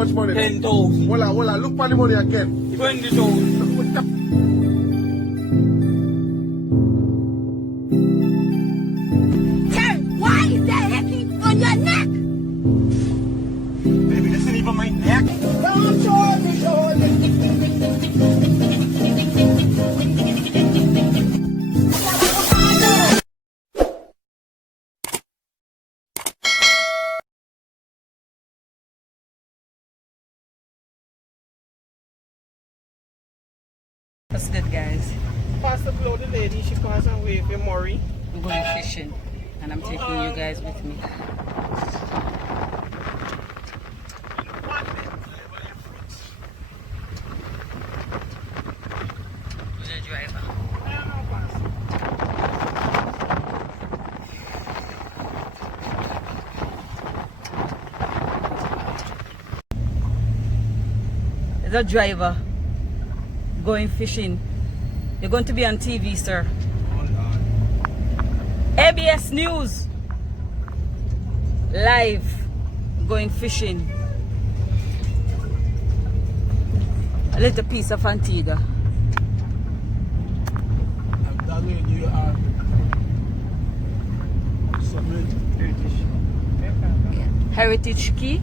much money? 10,000. Voila, look for the money again. 20,000. Why is that hickey on your neck? Baby, this isn't even my neck. Don't show me. What's good, guys? Pass the blow the lady, she pass away for Murray. We're going fishing and I'm taking you guys with me. Who's the driver? The driver going fishing. You're going to be on TV, sir. ABS News live going fishing. A little piece of Antigua. I'm telling you are some Heritage Key.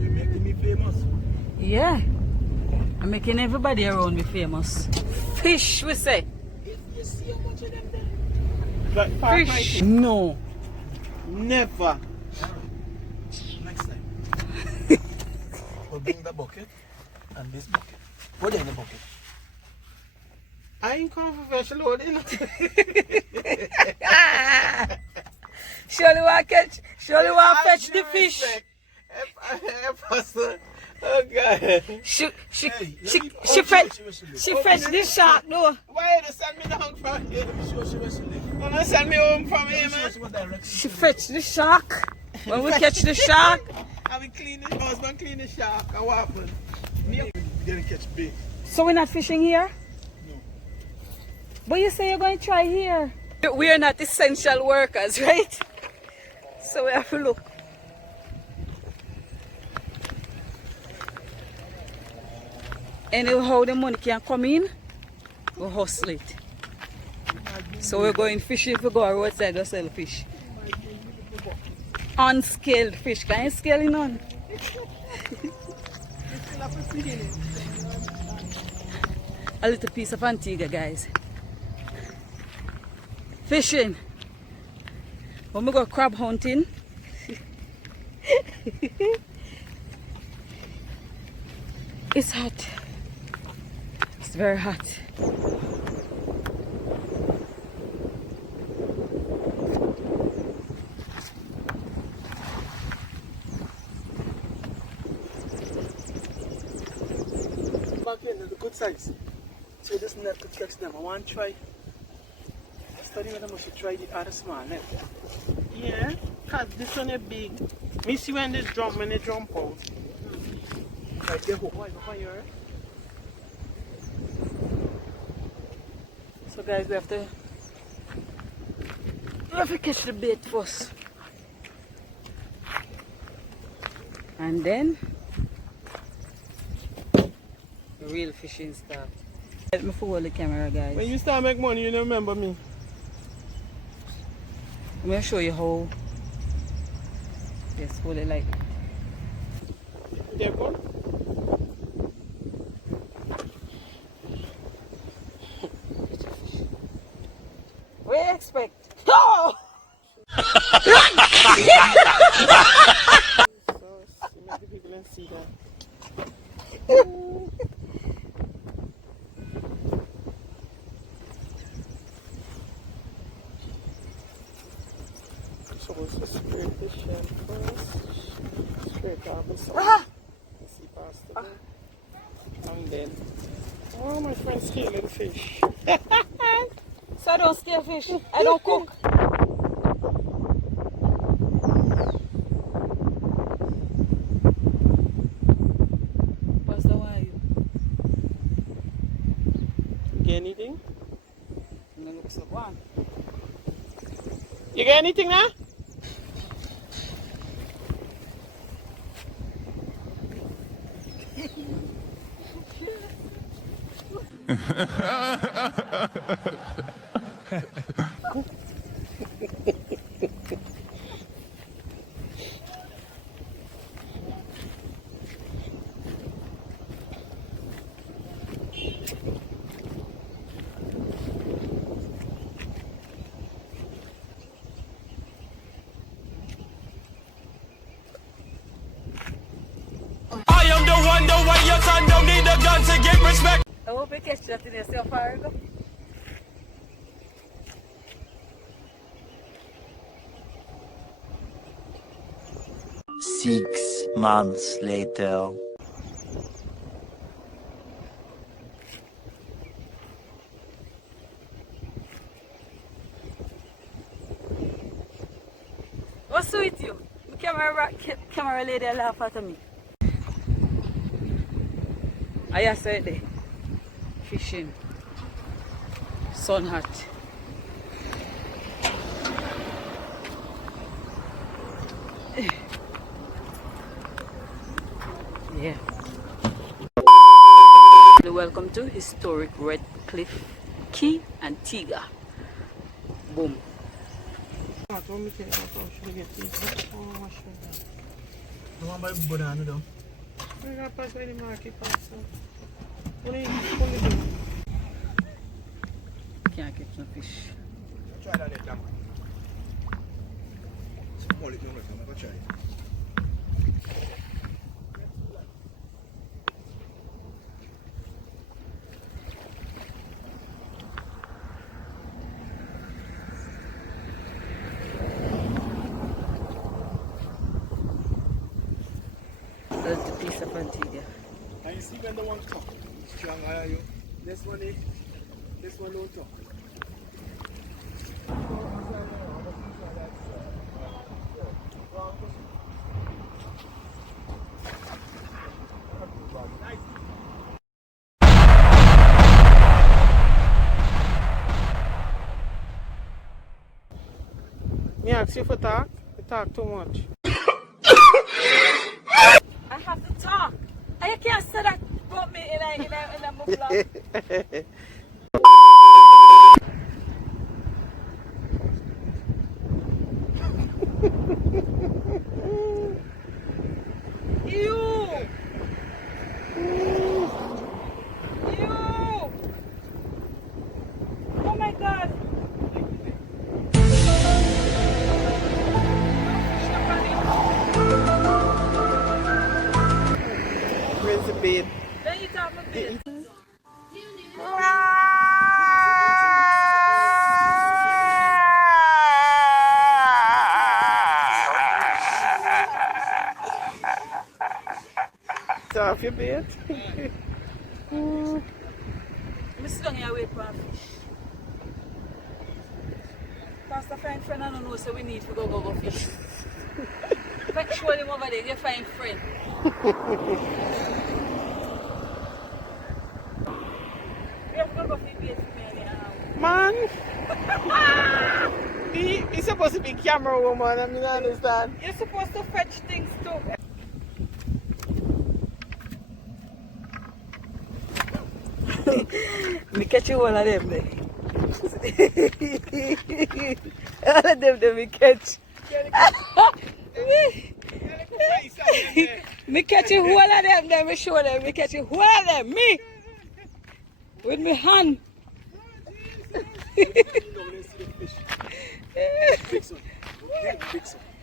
You're making me famous. Yeah. I'm making everybody around me famous. Fish, we say. You see how much of them there? But Fish. No. never. Next time. We'll bring the bucket and this bucket. What in the bucket? I ain't come for fresh loading. Surely want catch. Surely want fetch the fish. Oh God. She fetch the shark though. Why you send me down from here? You don't send me home from here, man. She fetch the shark. When we catch the shark. I will clean the husband, clean the shark. And what happened? Me didn't catch big. So we're not fishing here? No. But you say you're going to try here. We are not essential workers, right? So we have to look. Anyhow the money can come in, we hustle it. So we're going fishing if we go outside to sell fish. Unscaled fish. Can you scale it on? A little piece of Antigua, guys. Fishing. When we go crab hunting. It's hot. It's very hot. Back in the good size. So this net could catch them. I want to try. I study whether I should try the other small net. Yeah, because this one is big. Me see when they jump out. Like they hook. Why go here? So guys, we have to catch the bait first. And then the real fishing start. Let me forward the camera, guys. When you start make money, you don't remember me. I'm going to show you how. Yes, hold it like that. There go. What do you expect? Oh! So, make the people and see that. goes to scrape the shell first. Scrape off the side. See past the bone. And then, oh, my friend scaling fish. So I don't scale fish. I don't cook. What's the why? Get anything? No looks like one. You get anything now? I am the one, the way your son don't need a gun to get respect. I hope you catch that in yourself, Fargo. Six months later. What's with you? The camera lady laugh at me. I said there. Fishing. Sun hot. Yeah. Welcome to historic Radcliffe Key, Antigua. Boom. I want to buy banana though. I'm going to pass by the market. Can't catch no fish. Try that later, man. Small it, I'm going to try it. That's the piece of Antigua. And you see when the one talk, strong are you? This one is, this one don't talk. Me ask you for talk? You talk too much. I have to talk. I can't say that about me in a vlog. Ew! Ew! Oh my God! Where's the bait? Then you talk a bit. It's off your bait. I'm sit down here wait for a fish. Pastor find friend I don't know, so we need to go fish. But show him over there, you find friend. We have to go fish bait for me anyhow. Man! He's supposed to be camera woman, I mean, I understand. You're supposed to fetch things too. Me catch you all of them there. All of them me catch. Me catch you all of them there, me show them. Me catch you all of them, me. With me hand.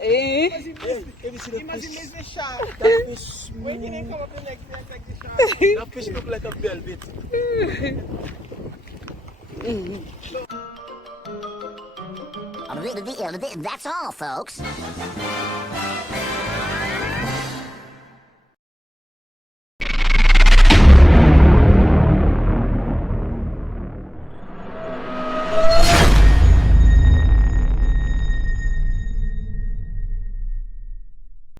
Eh? Imagine the shark. That fish. When you come up the next day and take the shark. That fish look like a velvet. That's all, folks.